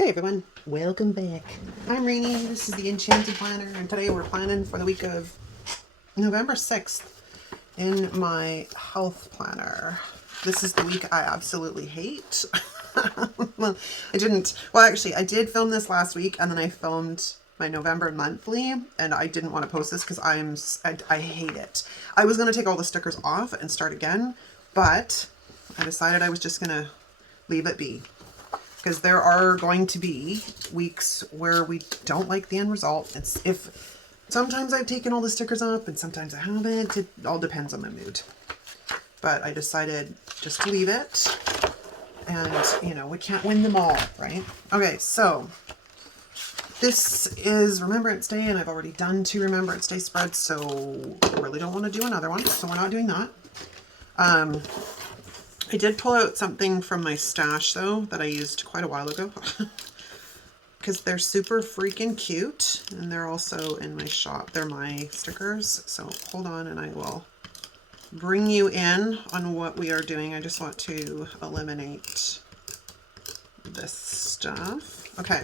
Hey everyone, welcome back. I'm Reenie, this is the Enchanted Planner, and today we're planning for the week of November 6th in my health planner. This is the week I absolutely hate. Well, I did film this last week, and then I filmed my November monthly, and I didn't want to post this because I hate it. I was going to take all the stickers off and start again, but I decided I was just going to leave it be. Because there are going to be weeks where we don't like the end result. Sometimes I've taken all the stickers off and sometimes I haven't. It all depends on my mood. But I decided just to leave it. And, you know, we can't win them all, right? Okay, so this is Remembrance Day, and I've already done 2 Remembrance Day spreads, so I really don't want to do another one, so we're not doing that. I did pull out something from my stash, though, that I used quite a while ago. Because they're super freaking cute. And they're also in my shop. They're my stickers. So hold on and I will bring you in on what we are doing. I just want to eliminate this stuff. Okay.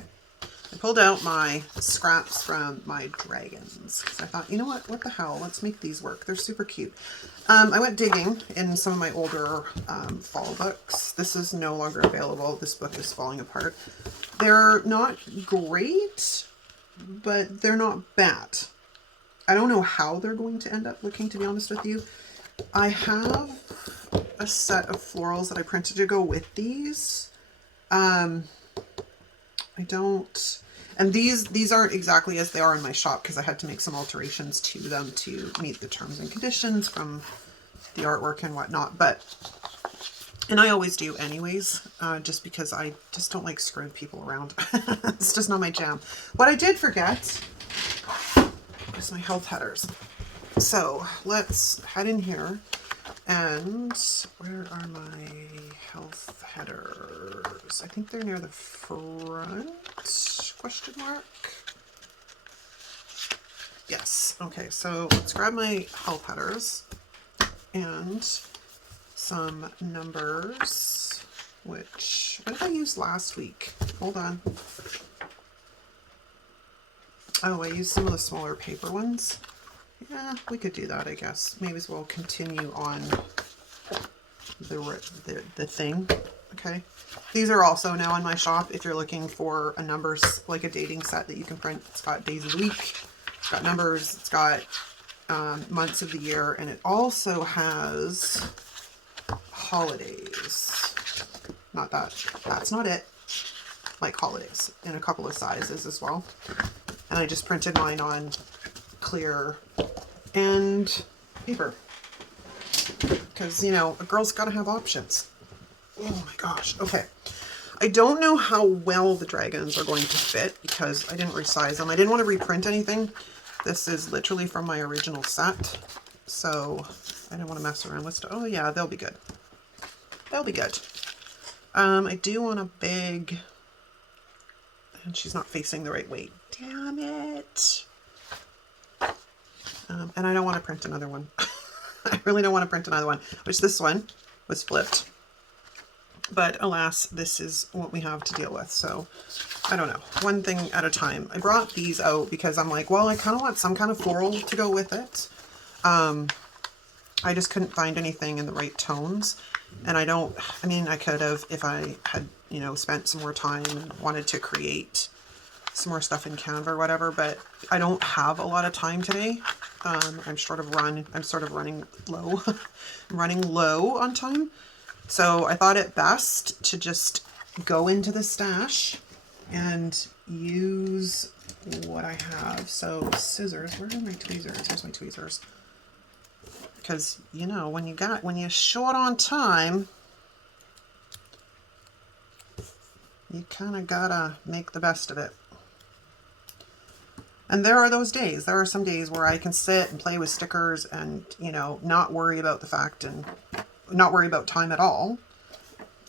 I pulled out my scraps from my dragons. Because I thought, you know what the hell? Let's make these work. They're super cute. I went digging in some of my older fall books. This is no longer available. This book is falling apart. They're not great, but they're not bad. I don't know how they're going to end up looking, to be honest with you. I have a set of florals that I printed to go with these. And these aren't exactly as they are in my shop because I had to make some alterations to them to meet the terms and conditions from the artwork and whatnot. And I always do anyways, just because I just don't like screwing people around. It's just not my jam. What I did forget is my health headers. So let's head in here. And where are my health headers? I think they're near the front, question mark. Yes, okay, so let's grab my health headers and some numbers, what did I use last week? Hold on. Oh, I used some of the smaller paper ones. Yeah, we could do that, I guess. Maybe we'll continue on the thing. Okay. These are also now in my shop if you're looking for a numbers, like a dating set that you can print. It's got days of the week, it's got numbers, it's got months of the year, and it also has holidays. Not that. That's not it. Like holidays in a couple of sizes as well. And I just printed mine on clear and paper because, you know, a girl's got to have options. Oh my gosh. Okay. I don't know how well the dragons are going to fit because I didn't resize them. I didn't want to reprint anything. This is literally from my original set. So I didn't want to mess around with stuff. Oh yeah, they'll be good. They'll be good. I do want a big, and she's not facing the right way. Damn it. And I don't want to print another one. I really don't want to print another one, which this one was flipped. But alas, this is what we have to deal with. So I don't know. One thing at a time. I brought these out because I'm like, well, I kind of want some kind of floral to go with it. I just couldn't find anything in the right tones. And I mean, I could have if I had, you know, spent some more time and wanted to create some more stuff in Canva or whatever, but I don't have a lot of time today. I'm sort of running low, running low on time. So I thought it best to just go into the stash and use what I have. So scissors, where are my tweezers? Here's my tweezers. Because, you know, when you're short on time, you kind of gotta make the best of it. And there are those days. There are some days where I can sit and play with stickers and, you know, not worry about the fact and not worry about time at all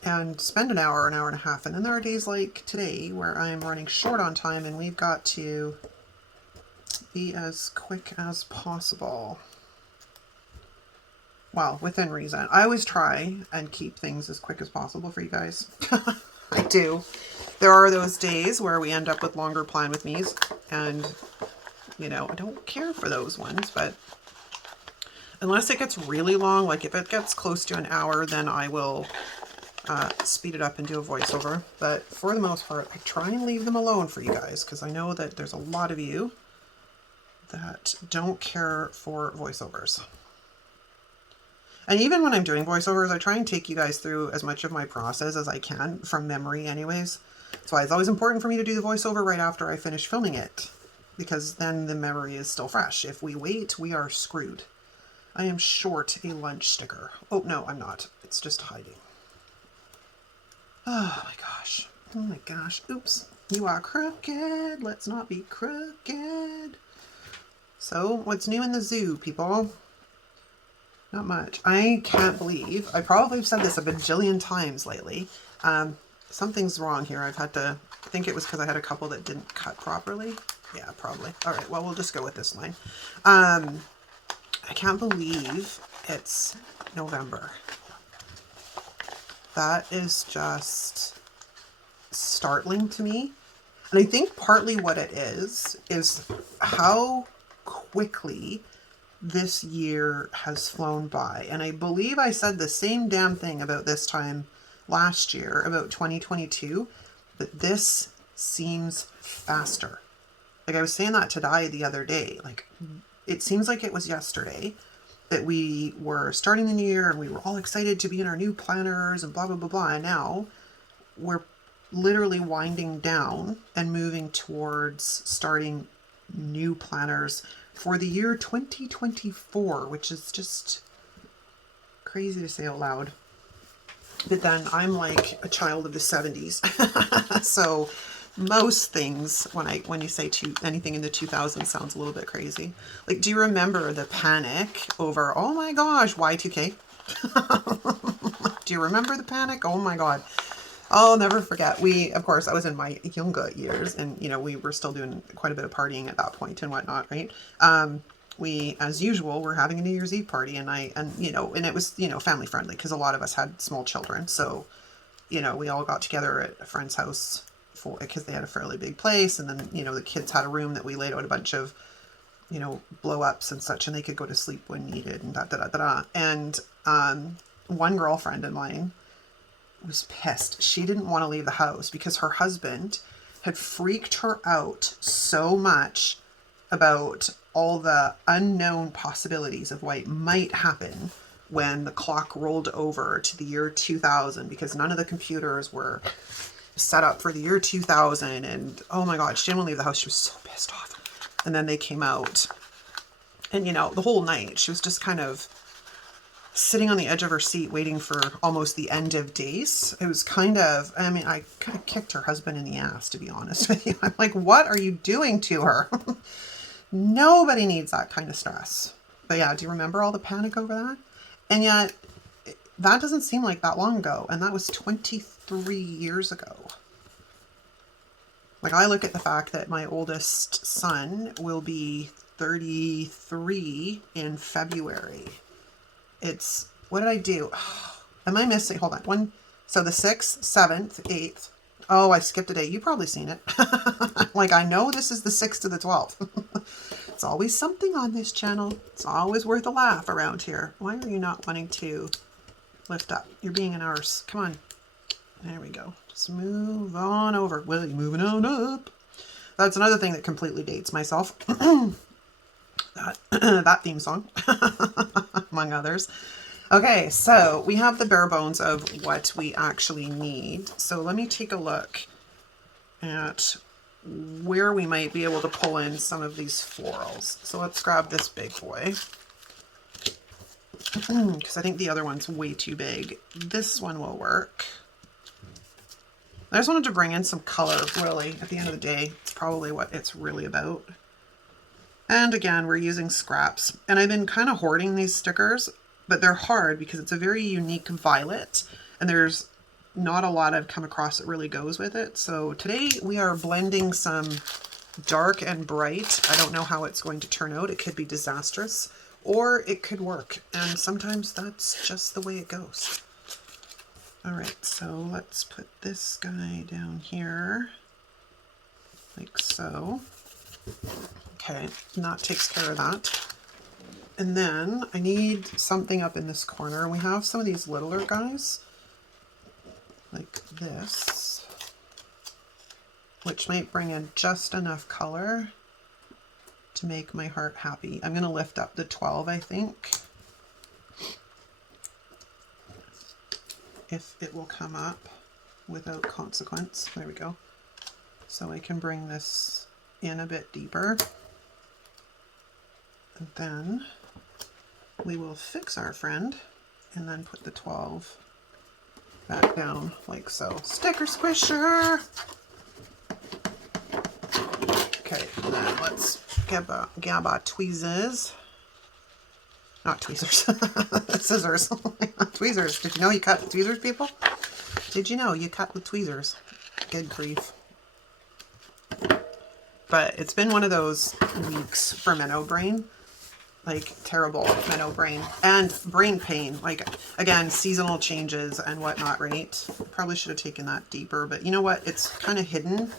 and spend an hour and a half. And then there are days like today where I'm running short on time and we've got to be as quick as possible. Well, within reason. I always try and keep things as quick as possible for you guys. I do. There are those days where we end up with longer plan with me's, and you know, I don't care for those ones, but unless it gets really long, like if it gets close to an hour, then I will speed it up and do a voiceover. But for the most part, I try and leave them alone for you guys, because I know that there's a lot of you that don't care for voiceovers. And even when I'm doing voiceovers, I try and take you guys through as much of my process as I can from memory anyways. That's why it's always important for me to do the voiceover right after I finish filming it, because then the memory is still fresh. If we wait, we are screwed. I am short a lunch sticker. Oh, no, I'm not. It's just hiding. Oh my gosh. Oh my gosh. Oops. You are crooked. Let's not be crooked. So, what's new in the zoo, people? Not much. I can't believe, I probably have said this a bajillion times lately. Something's wrong here. I've had to, I think it was because I had a couple that didn't cut properly. Yeah, probably. All right, well, we'll just go with this line. I can't believe it's November. That is just startling to me. And I think partly what it is how quickly this year has flown by. And I believe I said the same damn thing about this time last year, about 2022, but this seems faster. Like I was saying that to Di the other day, like it seems like it was yesterday that we were starting the new year and we were all excited to be in our new planners and blah, blah, blah, blah. And now we're literally winding down and moving towards starting new planners for the year 2024, which is just crazy to say out loud. But then I'm like a child of the 70s. So most things, when you say anything in the 2000s sounds a little bit crazy. Like, do you remember the panic over, oh my gosh, Y2K? Do you remember the panic? Oh my God. I'll never forget. Of course, I was in my younger years and, you know, we were still doing quite a bit of partying at that point and whatnot, right? We, as usual, were having a New Year's Eve party and it was, you know, family friendly because a lot of us had small children. So, you know, we all got together at a friend's house because they had a fairly big place. And then, you know, the kids had a room that we laid out a bunch of, you know, blow ups and such, and they could go to sleep when needed and da-da-da-da-da. And one girlfriend of mine was pissed. She didn't want to leave the house because her husband had freaked her out so much about all the unknown possibilities of what might happen when the clock rolled over to the year 2000, because none of the computers were set up for the year 2000. And oh my God, she didn't want to leave the house. She was so pissed off. And then they came out and, you know, the whole night she was just kind of sitting on the edge of her seat waiting for almost the end of days. It was kind of, I mean, I kind of kicked her husband in the ass, to be honest with you. I'm like, what are you doing to her? Nobody needs that kind of stress. But yeah, do you remember all the panic over that? And yet, that doesn't seem like that long ago. And that was 23 years ago. Like, I look at the fact that my oldest son will be 33 in February. It's, what did I do? Am I missing? Hold on. So the 6th, 7th, 8th. Oh, I skipped a day. You've probably seen it. Like, I know this is the 6th to the 12th. It's always something on this channel. It's always worth a laugh around here. Why are you not wanting to lift up? You're being an arse. Come on. There we go. Just move on over. Well, you're moving on up. That's another thing that completely dates myself. That theme song, among others. Okay, so we have the bare bones of what we actually need. So let me take a look at where we might be able to pull in some of these florals. So let's grab this big boy, because I think the other one's way too big. This one will work. I just wanted to bring in some color, really. At the end of the day, it's probably what it's really about. And again, we're using scraps. And I've been kind of hoarding these stickers, but they're hard because it's a very unique violet. And there's not a lot I've come across that really goes with it. So today we are blending some dark and bright. I don't know how it's going to turn out. It could be disastrous or it could work. And sometimes that's just the way it goes. All right, so let's put this guy down here, like so. Okay, and that takes care of that. And then I need something up in this corner. We have some of these littler guys, like this, which might bring in just enough color to make my heart happy. I'm gonna lift up the 12, I think, if it will come up without consequence. There we go. So I can bring this in a bit deeper. And then we will fix our friend and then put the 12 back down like so. Sticker squisher! Okay, and then let's gabba tweezers. Not tweezers. Scissors. Tweezers. Did you know you cut with tweezers, people? Did you know you cut with tweezers? Good grief. But it's been one of those weeks for minnow brain. Like, terrible minnow brain. And brain pain. Like, again, seasonal changes and whatnot, right? Probably should have taken that deeper. But you know what? It's kind of hidden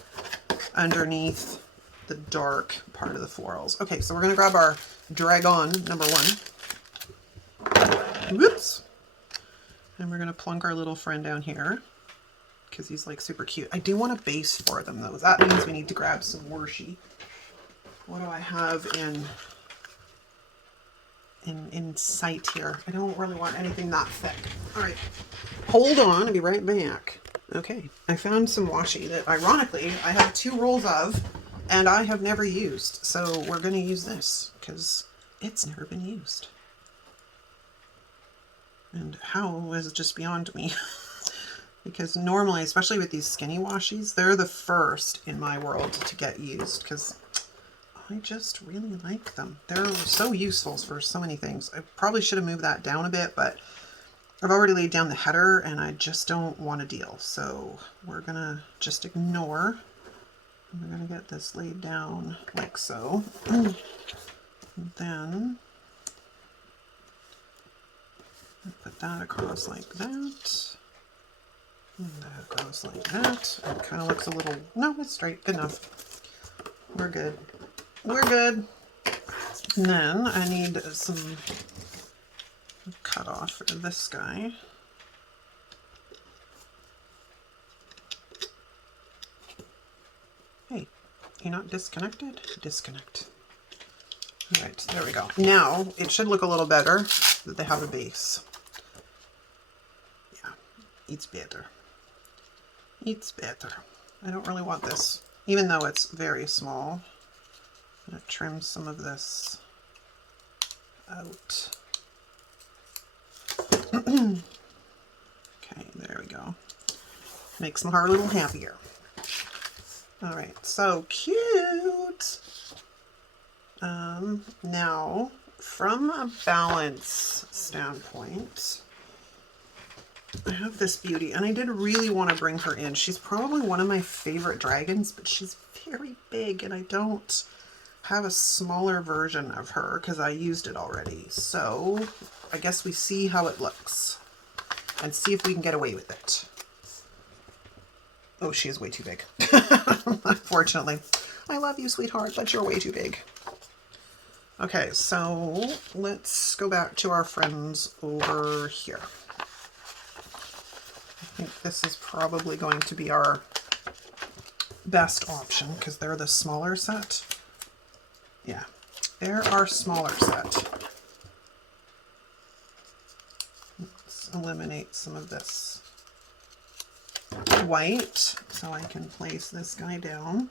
underneath the dark part of the florals. Okay, so we're going to grab our Dragon number 1. Whoops. And we're going to plunk our little friend down here because he's like super cute. I do want a base for them though. That means we need to grab some washi. What do I have in sight here? I don't really want anything that thick. All right, hold on, I'll be right back. Okay, I found some washi that ironically I have 2 rolls of and I have never used. So we're going to use this because it's never been used. And how is just beyond me. Because normally, especially with these skinny washies, they're the first in my world to get used because I just really like them. They're so useful for so many things. I probably should have moved that down a bit, but I've already laid down the header and I just don't want to deal. So we're going to just ignore. And we're going to get this laid down like so. And then put that across like that. And that goes like that. It kind of looks a little, no, it's straight, good enough. We're good. We're good. And then I need some cut off for this guy. Hey, you're not disconnected? Disconnect. All right, there we go. Now it should look a little better that they have a base. Yeah, it's better. It's better. I don't really want this, even though it's very small. I'm going to trim some of this out. Okay, there we go. Makes my heart a little happier. All right, so cute. Now, from a balance standpoint, I have this beauty, and I did really want to bring her in. She's probably one of my favorite dragons, but she's very big, and I don't have a smaller version of her because I used it already. So I guess we see how it looks and see if we can get away with it. Oh, she is way too big. Unfortunately. I love you, sweetheart, but you're way too big. Okay, so let's go back to our friends over here. I think this is probably going to be our best option because they're the smaller set. Yeah, they're our smaller set. Let's eliminate some of this white so I can place this guy down.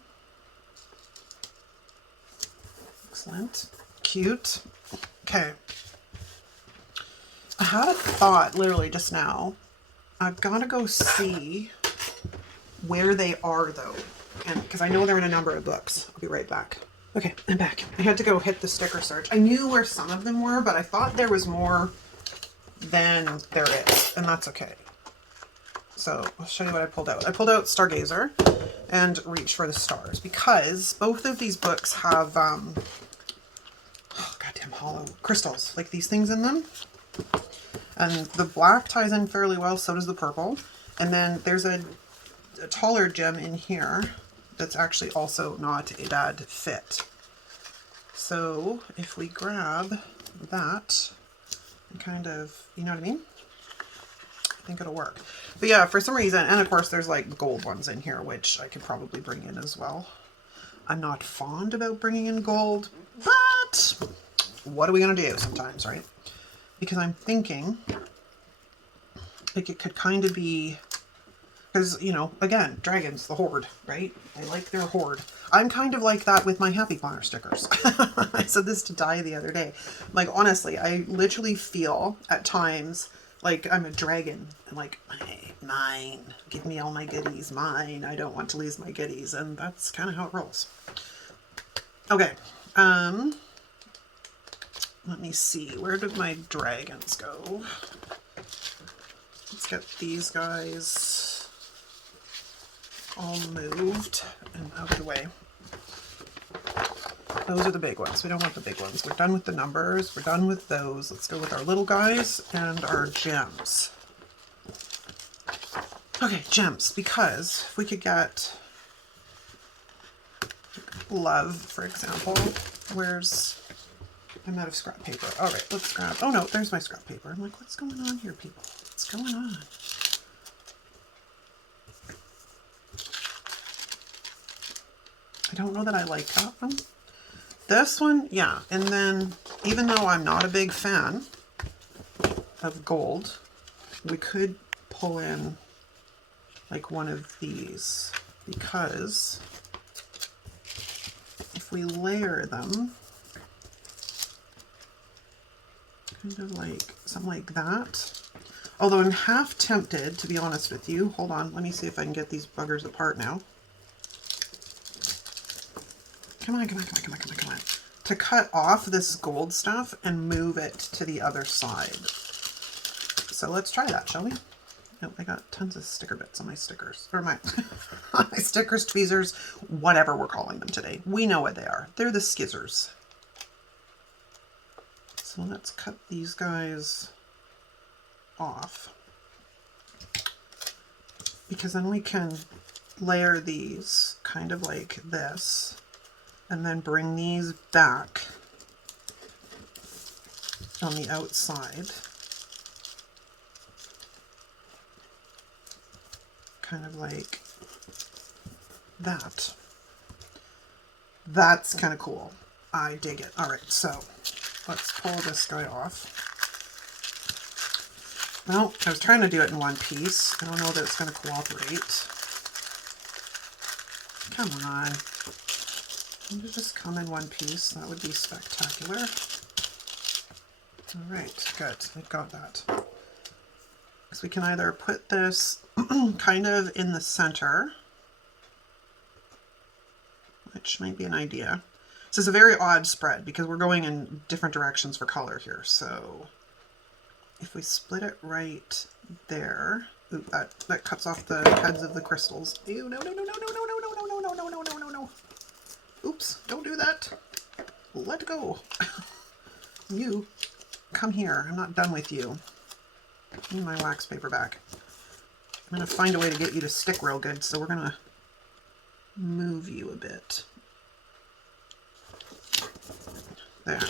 Excellent. Cute. Okay. I had a thought literally just now. I've got to go see where they are though, and because I know they're in a number of books. I'll be right back. Okay, I'm back. I had to go hit the sticker search. I knew where some of them were, but I thought there was more than there is, and that's okay. So I'll show you what I pulled out. I pulled out Stargazer and Reach for the Stars because both of these books have goddamn hollow crystals, like these things in them. And the black ties in fairly well, so does the purple. And then there's a taller gem in here that's actually also not a bad fit. So if we grab that and kind of, you know what I mean? I think it'll work. But yeah, for some reason, and of course there's like gold ones in here, which I could probably bring in as well. I'm not fond about bringing in gold, but what are we going to do sometimes, right? Because I'm thinking like it could kind of be, because, you know, again, dragons, the horde, right? They like their horde. I'm kind of like that with my Happy Planner stickers. I said this to Di the other day. Like, honestly, I literally feel at times like I'm a dragon. I'm like, hey, mine. Give me all my goodies. Mine. I don't want to lose my goodies. And that's kind of how it rolls. Okay. Let me see. Where did my dragons go? Let's get these guys all moved and out of the way. Those are the big ones. We don't want the big ones. We're done with the numbers. We're done with those. Let's go with our little guys and our gems. Okay, gems, because if we could get love, for example, I'm out of scrap paper. All right, let's grab, oh no, there's my scrap paper. I'm like, what's going on here, people? What's going on? I don't know that I like that one. This one, yeah. And then, even though I'm not a big fan of gold, we could pull in like one of these, because if we layer them, kind of like something like that. Although I'm half tempted, to be honest with you. Hold on, let me see if I can get these buggers apart now. Come on, come on, come on, come on, come on, come on. To cut off this gold stuff and move it to the other side. So let's try that, shall we? Oh, I got tons of sticker bits on my stickers. Or my, my stickers, tweezers, whatever we're calling them today. We know what they are. They're the skizzers. So let's cut these guys off. Because then we can layer these kind of like this. And then bring these back on the outside. Kind of like that. That's kind of cool. I dig it. All right, so let's pull this guy off. Well, I was trying to do it in one piece. I don't know that it's going to cooperate. Come on. Can you just come in one piece? That would be spectacular. All right, good. We've got that. So we can either put this kind of in the center, which might be an idea. This is a very odd spread because we're going in different directions for color here. So if we split it right there, ooh, that cuts off the heads of the crystals. Ew, no, no, no, no, no, no, no, no, no, no, no, no, no, no, no. Oops, don't do that. Let go. You, come here. I'm not done with you. Give me my wax paper back. I'm going to find a way to get you to stick real good, so we're going to move you a bit. There.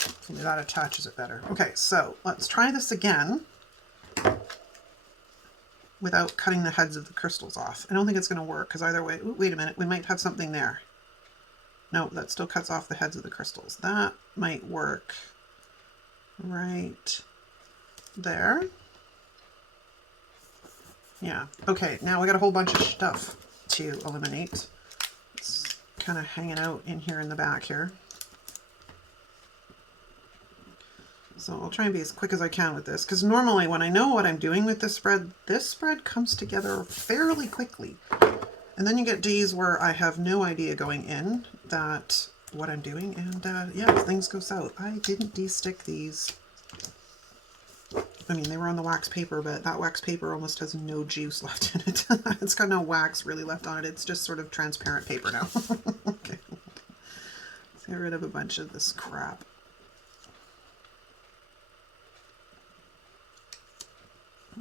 Hopefully that attaches it better. Okay, so let's try this again without cutting the heads of the crystals off. I don't think it's going to work because either way, ooh, wait a minute, we might have something there. No, that still cuts off the heads of the crystals. That might work right there. Yeah, okay, now we got a whole bunch of stuff to eliminate. It's kind of hanging out in here in the back here. So I'll try and be as quick as I can with this, because normally when I know what I'm doing with this spread comes together fairly quickly. And then you get days where I have no idea going in that what I'm doing, and yeah, things go south. I didn't de-stick these. I mean, they were on the wax paper, but that wax paper almost has no juice left in it. It's got no wax really left on it. It's just sort of transparent paper now. Okay. Let's get rid of a bunch of this crap.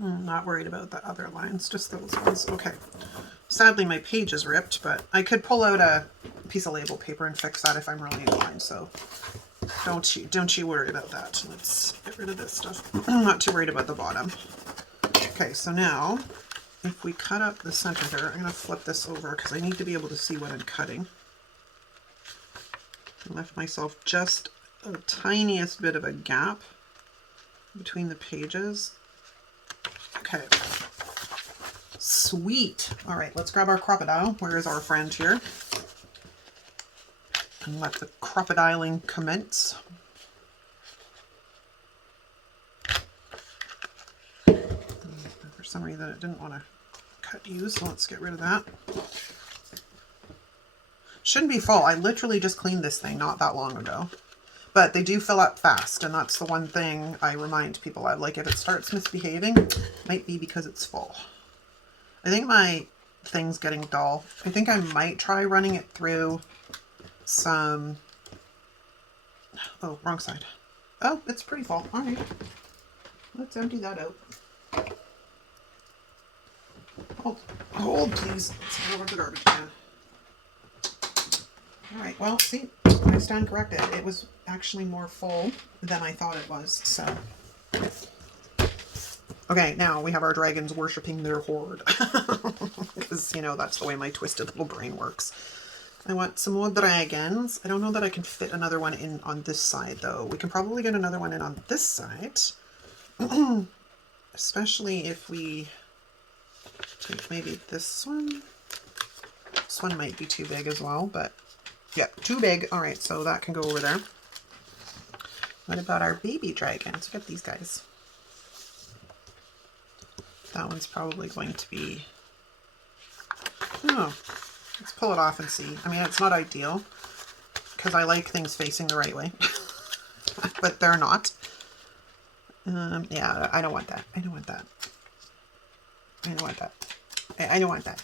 I'm not worried about the other lines, just those ones. Okay. Sadly, my page is ripped, but I could pull out a piece of label paper and fix that if I'm really inclined. So don't you worry about that. Let's get rid of this stuff. I'm not too worried about the bottom. Okay, so now if we cut up the center here, I'm going to flip this over because I need to be able to see what I'm cutting. I left myself just a tiniest bit of a gap between the pages. Okay. Sweet. All right, let's grab our crocodile. Where is our friend here? And let the crocodiling commence. For some reason it didn't want to cut you, so let's get rid of that. Shouldn't be full. I literally just cleaned this thing not that long ago. But they do fill up fast, and that's the one thing I remind people of. Like, if it starts misbehaving, it might be because it's full. I think my thing's getting dull. I think I might try running it through some... Oh, wrong side. Oh, it's pretty full. All right. Let's empty that out. Hold, please. Let's go over the garbage can. All right, well, see, I stand corrected. It was actually more full than I thought it was, so. Okay, now we have our dragons worshiping their horde. Because, you know, that's the way my twisted little brain works. I want some more dragons. I don't know that I can fit another one in on this side, though. We can probably get another one in on this side. Especially if we take maybe this one. This one might be too big as well, but yeah, too big. All right, so that can go over there. What about our baby dragons? Look at these guys. That one's probably going to be... Oh, let's pull it off and see. I mean, it's not ideal because I like things facing the right way, but they're not. Yeah, I don't want that. I don't want that. I don't want that. I don't want that.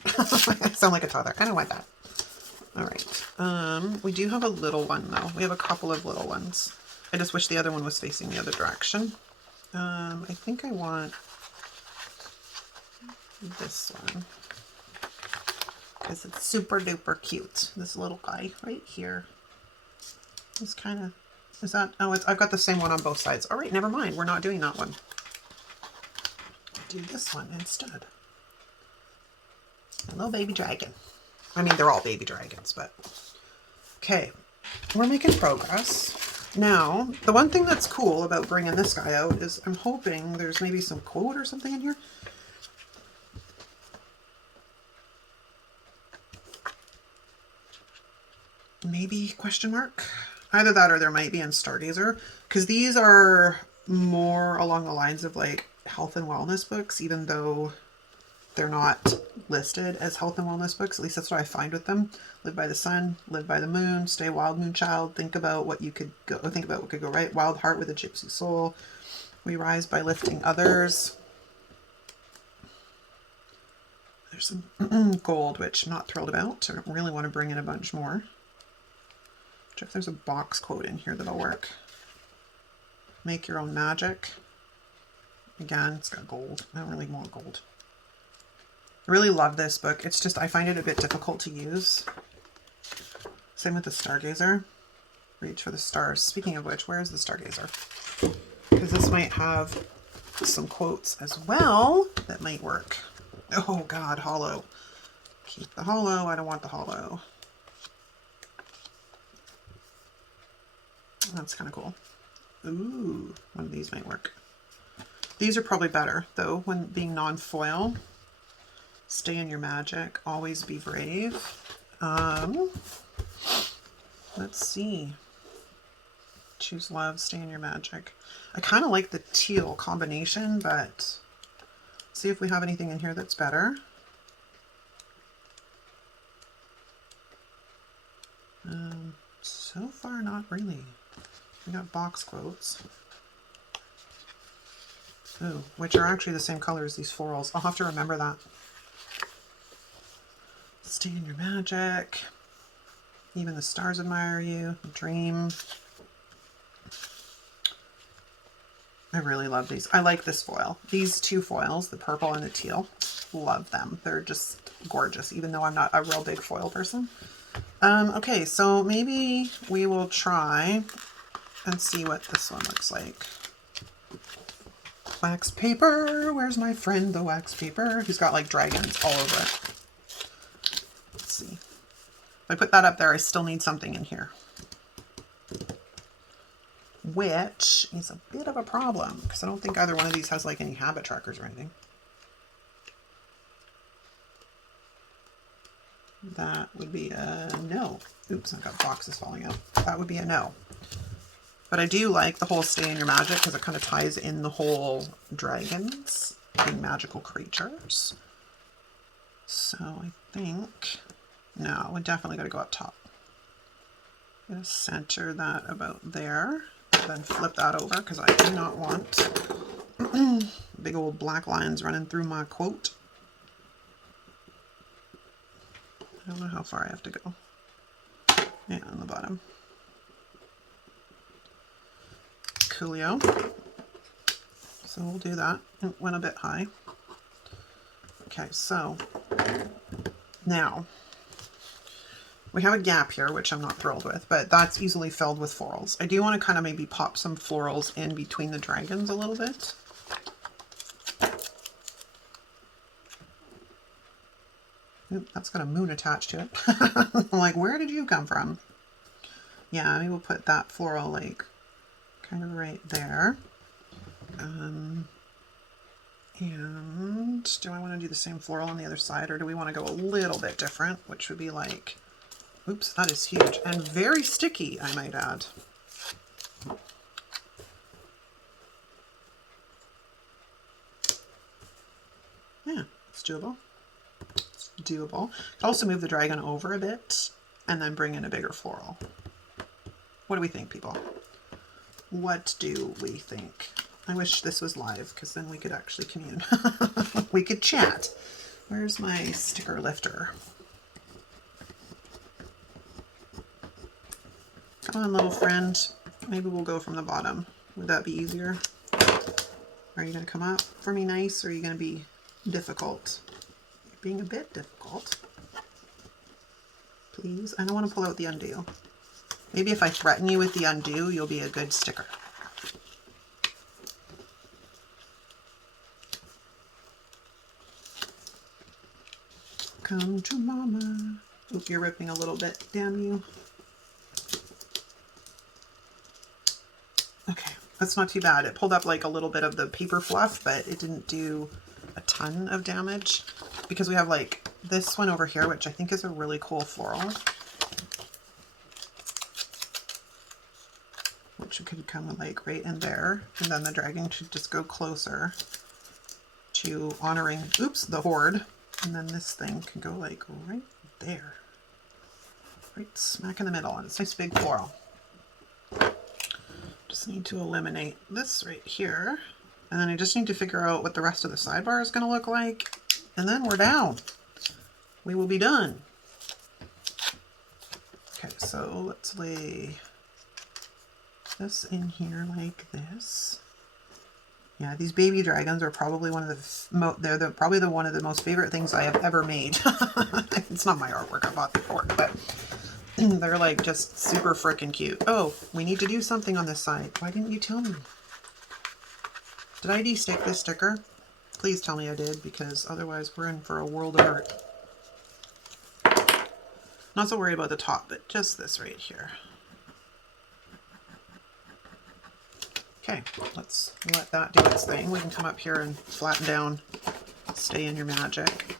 I sound like a toddler. I don't want that. All right. We do have a little one, though. We have a couple of little ones. I just wish the other one was facing the other direction. I think I want this one because it's super duper cute. This little guy right here. It's kind of... Is that... Oh, I've got the same one on both sides. All right, never mind. We're not doing that one. Do this one instead. Hello, baby dragon. I mean, they're all baby dragons, but... Okay, we're making progress. Now, the one thing that's cool about bringing this guy out is I'm hoping there's maybe some quote or something in here. Maybe question mark? Either that or there might be in Stargazer, because these are more along the lines of like health and wellness books, even though they're not listed as health and wellness books. At least that's what I find with them. Live by the sun, live by the moon, stay wild moon child, think about what you could go, think about what could go right, wild heart with a gypsy soul, we rise by lifting others. There's some gold, which I'm not thrilled about. I don't really want to bring in a bunch more. Check if there's a box quote in here that'll work. Make your own magic. Again, it's got gold. I don't really want gold. I really love this book. It's just, I find it a bit difficult to use. Same with the Stargazer. Reach for the stars. Speaking of which, where is the Stargazer? Because this might have some quotes as well that might work. Oh God, hollow. Keep the hollow. I don't want the hollow. That's kind of cool. Ooh, one of these might work. These are probably better, though, when being non-foil. Stay in your magic. Always be brave. Let's see. Choose love. Stay in your magic. I kind of like the teal combination, but see if we have anything in here that's better. So far, not really. We got box quotes. Ooh, which are actually the same color as these florals. I'll have to remember that. Stay in your magic. Even the stars admire you. Dream. I really love these. I like this foil. These two foils, the purple and the teal, love them. They're just gorgeous, even though I'm not a real big foil person. Okay, so maybe we will try and see what this one looks like. Wax paper. Where's my friend, the wax paper? He's got like dragons all over it. Let's see. If I put that up there, I still need something in here, which is a bit of a problem because I don't think either one of these has like any habit trackers or anything. That would be a no. Oops, I've got boxes falling out. That would be a no. But I do like the whole stay in your magic because it kind of ties in the whole dragons being magical creatures. So I think, no, we definitely got to go up top. I'm going to center that about there. Then flip that over because I do not want big old black lines running through my quote. I don't know how far I have to go. Yeah, on the bottom. Coolio. So we'll do that. It went a bit high. Okay, so now we have a gap here, which I'm not thrilled with, but that's easily filled with florals. I do want to kind of maybe pop some florals in between the dragons a little bit. Oop, that's got a moon attached to it. I'm like, where did you come from? Yeah, maybe we'll put that floral like kind of right there. And do I want to do the same floral on the other side, or do we want to go a little bit different, which would be like, oops, that is huge and very sticky, I might add. Yeah, it's doable. It's doable. Could also move the dragon over a bit and then bring in a bigger floral. What do we think, people? What do we think? I wish this was live because then we could actually commune. We could chat. Where's my sticker lifter? Come on, little friend. Maybe we'll go from the bottom. Would that be easier? Are you going to come up for me nice, or are you going to be difficult? You're being a bit difficult. Please. I don't want to pull out the undo. Maybe if I threaten you with the undo, you'll be a good sticker. Come to mama. Oop, you're ripping a little bit. Damn you. Okay, that's not too bad. It pulled up like a little bit of the paper fluff, but it didn't do a ton of damage because we have like this one over here, which I think is a really cool floral, which could come like right in there, and then the dragon should just go closer to honoring, oops, the horde, and then this thing can go like right there, right smack in the middle, and it's a nice big floral. Just need to eliminate this right here, and then I just need to figure out what the rest of the sidebar is going to look like, and then we're down. We will be done. Okay, so let's lay this in here like this. Yeah, these baby dragons are probably one of the probably one of the most favorite things I have ever made. It's not my artwork, I bought the board, but they're like just super freaking cute. Oh, we need to do something on this side. Why didn't you tell me? Did I de-stick this sticker? Please tell me I did, because otherwise we're in for a world of hurt. Not so worried about the top, but just this right here. Okay, let's let that do its thing. We can come up here and flatten down, stay in your magic.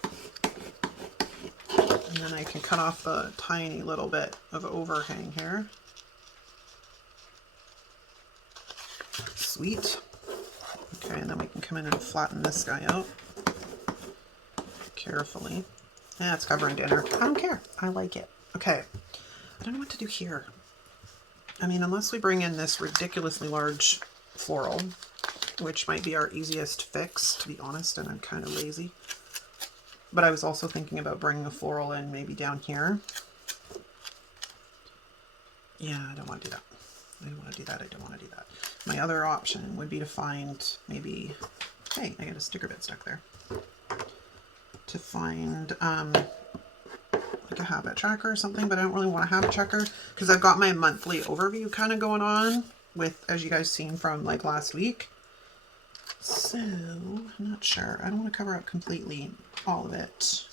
And then I can cut off the tiny little bit of overhang here. Sweet. Okay, and then we can come in and flatten this guy out carefully. Yeah, it's covering dinner. I don't care. I like it. Okay. I don't know what to do here. I mean, unless we bring in this ridiculously large floral, which might be our easiest fix, to be honest, and I'm kind of lazy. But I was also thinking about bringing a floral in maybe down here. Yeah, I don't want to do that. I don't want to do that. I don't want to do that. My other option would be to find maybe, hey, I got a sticker bit stuck there. To find like a habit tracker or something, but I don't really want a habit tracker because I've got my monthly overview kind of going on with, as you guys seen from like last week. So I'm not sure. I don't want to cover up completely all of it.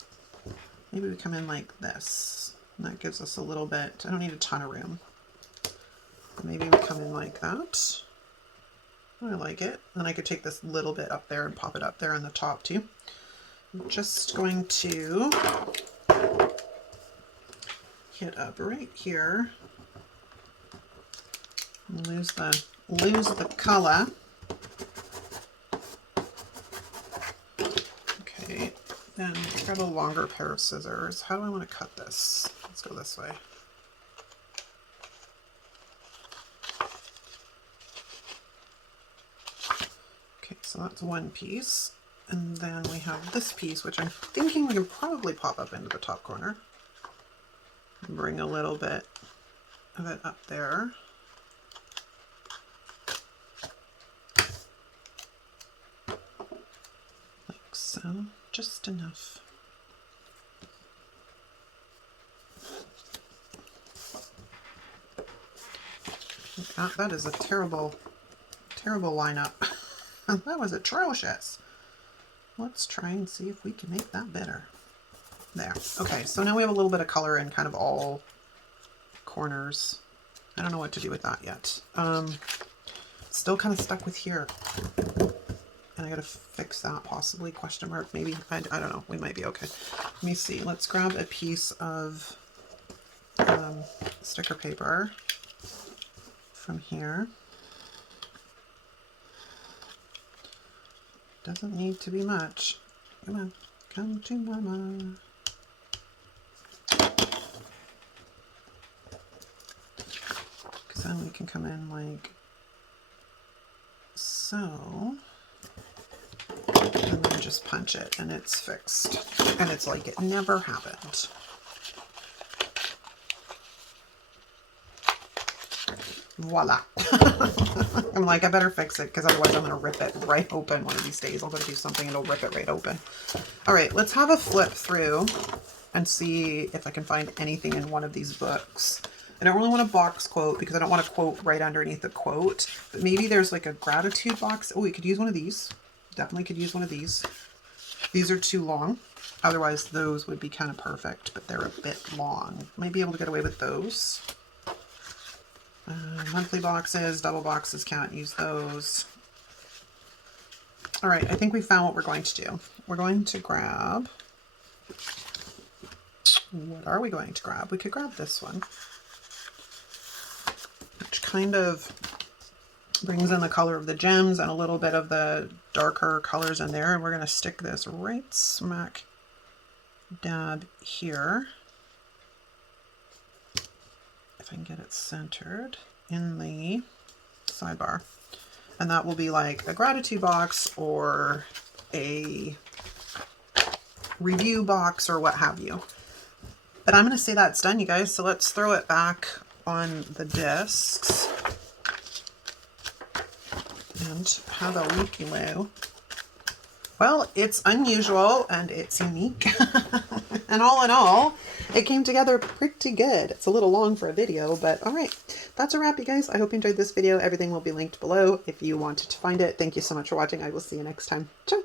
Maybe we come in like this, and that gives us a little bit. I don't need a ton of room. Maybe we come in like that. I like it. Then I could take this little bit up there and pop it up there on the top too. I'm just going to hit up right here. Lose the color. Okay, then grab a longer pair of scissors. How do I want to cut this? Let's go this way. Okay, so that's one piece. And then we have this piece, which I'm thinking we can probably pop up into the top corner. Bring a little bit of it up there. Like so, just enough. That is a terrible, terrible lineup. That was atrocious. Let's try and see if we can make that better. There. Okay, so now we have a little bit of color in kind of all corners. I don't know what to do with that yet. Still kind of stuck with here. And I gotta fix that possibly, question mark, maybe. I don't know, we might be okay. Let me see, let's grab a piece of sticker paper from here. Doesn't need to be much. Come on, come to mama. Because then we can come in like so. And then just punch it and it's fixed. And it's like it never happened. Voila. I'm like, I better fix it because otherwise I'm going to rip it right open one of these days. I'll go to do something and it'll rip it right open. All right, let's have a flip through and see if I can find anything in one of these books. I don't really want a box quote because I don't want a quote right underneath the quote, but maybe there's like a gratitude box. Oh, we could use one of these. Definitely could use one of these. These are too long. Otherwise those would be kind of perfect, but they're a bit long. Might be able to get away with those. Monthly boxes, double boxes, can't use those. All right, I think we found what we're going to do. We're going to grab, what are we going to grab? We could grab this one, which kind of brings in the color of the gems and a little bit of the darker colors in there. And we're going to stick this right smack dab here. If I can get it centered in the sidebar. And that will be like a gratitude box or a review box or what have you. But I'm going to say that's done, you guys. So let's throw it back on the discs and have a looky loo. Well, it's unusual and it's unique. And all in all, it came together pretty good. It's a little long for a video, but all right. That's a wrap, you guys. I hope you enjoyed this video. Everything will be linked below if you wanted to find it. Thank you so much for watching. I will see you next time. Ciao.